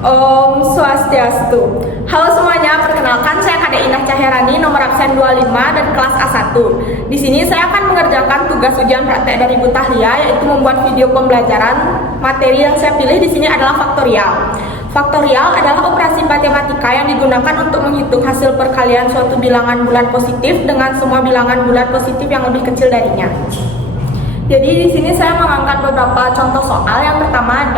Om Swastiastu. Halo semuanya, perkenalkan saya Kade Indah Cahyarani, nomor absen 25 dan kelas A1. Di sini saya akan mengerjakan tugas ujian praktek dari Bu Tahlia, yaitu membuat video pembelajaran. Materi yang saya pilih di sini adalah faktorial. Faktorial adalah operasi matematika yang digunakan untuk menghitung hasil perkalian suatu bilangan bulat positif dengan semua bilangan bulat positif yang lebih kecil darinya. Jadi di sini saya mengangkat beberapa contoh soal. Yang pertama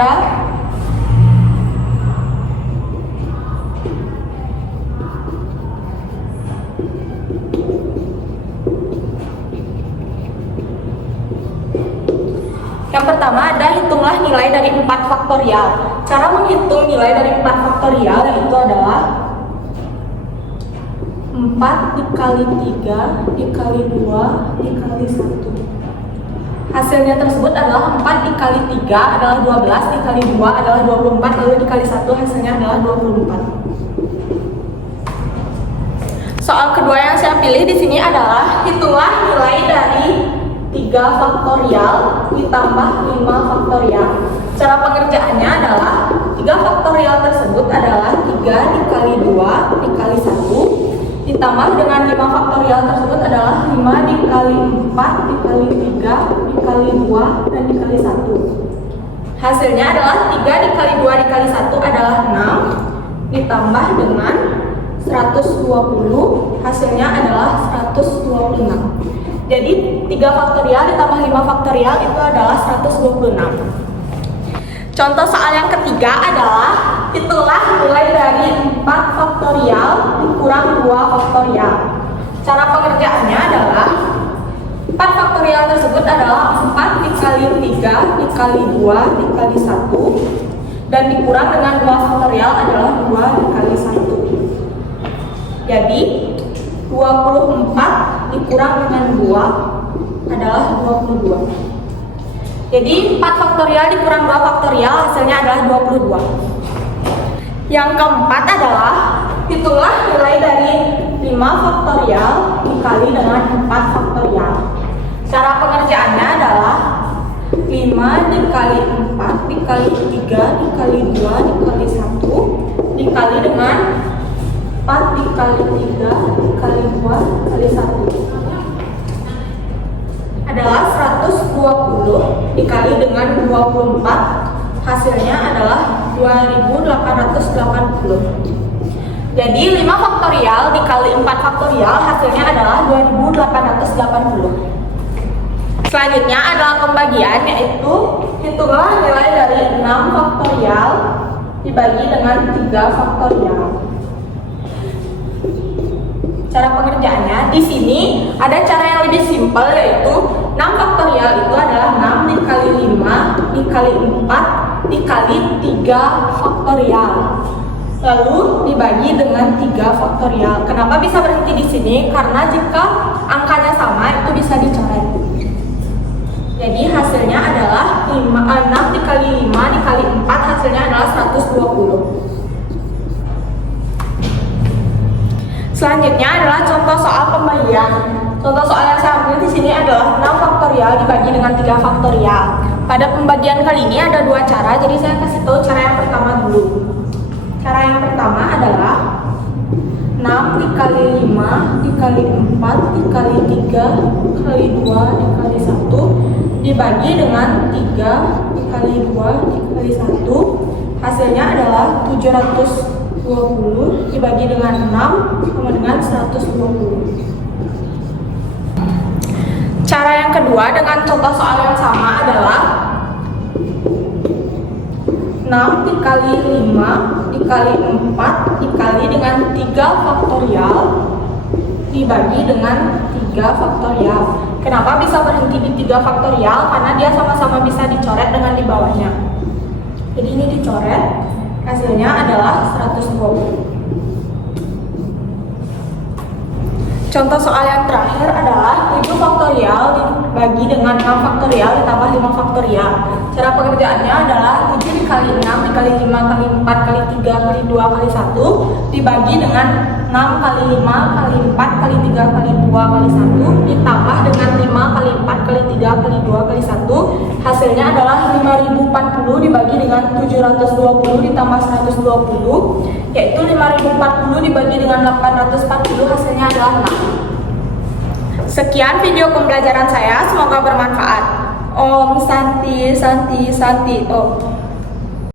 ada hitunglah nilai dari 4 faktorial. Cara menghitung nilai dari 4 faktorial yaitu adalah 4 dikali 3 dikali 2 dikali 1. Hasilnya tersebut adalah 4 dikali 3 adalah 12, dikali 2 adalah 24, lalu dikali 1 hasilnya adalah 24. Soal kedua yang saya pilih di sini adalah hitunglah nilai dari 3 faktorial ditambah 5 faktorial. Cara pengerjaannya adalah 3 faktorial tersebut adalah 3 dikali 2 dikali 1 ditambah dengan 5 faktorial tersebut adalah 5 dikali 4 dikali 3 dikali 2 dan dikali 1. Hasilnya adalah 3 dikali 2 dikali 1 adalah 6 ditambah dengan 120, hasilnya adalah 126. Jadi 3 faktorial ditambah 5 faktorial itu adalah 126. Contoh soal yang ketiga adalah hitunglah nilai dari 4 faktorial dikurang 2 faktorial. Cara pengerjaannya adalah 4 faktorial tersebut adalah 4 dikali 3 dikali 2 dikali 1 dan dikurang dengan 2 faktorial adalah 2 dikali 1. Jadi 24 dikurang dengan 2 adalah 22. Jadi 4 faktorial dikurang 2 faktorial hasilnya adalah 22. Yang keempat adalah hitunglah nilai dari 5 faktorial dikali dengan 4 faktorial. Cara pengerjaannya adalah 5 dikali 4 dikali 3 dikali 2 dikali 1 dikali dengan 4 dikali 3 dikali 2 dikali 1 adalah 120 dikali dengan 24, hasilnya adalah 2880. Jadi 5 faktorial dikali 4 faktorial hasilnya adalah 2880. Selanjutnya adalah pembagian, yaitu hitunglah nilai dari 6 faktorial dibagi dengan 3 faktorial. Cara pengerjaannya di sini ada cara yang lebih simpel, yaitu 6 faktorial itu adalah 6 dikali 5 dikali 4 dikali 3 faktorial. Lalu dibagi dengan 3 faktorial. Kenapa bisa berhenti di sini? Karena jika angkanya sama itu bisa dicoret. Jadi hasilnya adalah 6 dikali 5 dikali 4 hasilnya adalah 120. Selanjutnya adalah contoh soal pembagian. Contoh soal yang saya ambil di sini adalah 6 faktorial dibagi dengan 3 faktorial. Pada pembagian kali ini ada 2 cara, jadi saya kasih tahu cara yang pertama dulu. Cara yang pertama adalah 6 dikali 5 dikali 4 dikali 3 dikali 2 dikali 1 dibagi dengan 3 dikali 2 dikali 1, hasilnya adalah 720 dibagi dengan 6 sama dengan 120. Cara yang kedua dengan contoh soal yang sama adalah 6 dikali 5 dikali 4 dikali dengan 3 faktorial dibagi dengan 3 faktorial. Kenapa bisa berhenti di 3 faktorial? Karena dia sama-sama bisa dicoret dengan di bawahnya. Jadi ini dicoret, hasilnya adalah 120. Contoh soal yang terakhir adalah 7 faktorial dibagi dengan 6 faktorial ditambah 5 faktorial. Cara pengerjaannya adalah 7 dikali 6 dikali 5 kali 4 kali 3 kali 2 kali 1 dibagi dengan 6 kali 5 kali 4 kali 3 kali 2 kali 1 ditambah dengan 5 kali 4 kali 3 kali 2 kali 1. Hasilnya adalah 5040 dibagi dengan 720 ditambah 120, yaitu 5040 dibagi dengan 840, hasilnya adalah 6. Sekian video pembelajaran saya, semoga bermanfaat. Om Santi Santi Santi Om.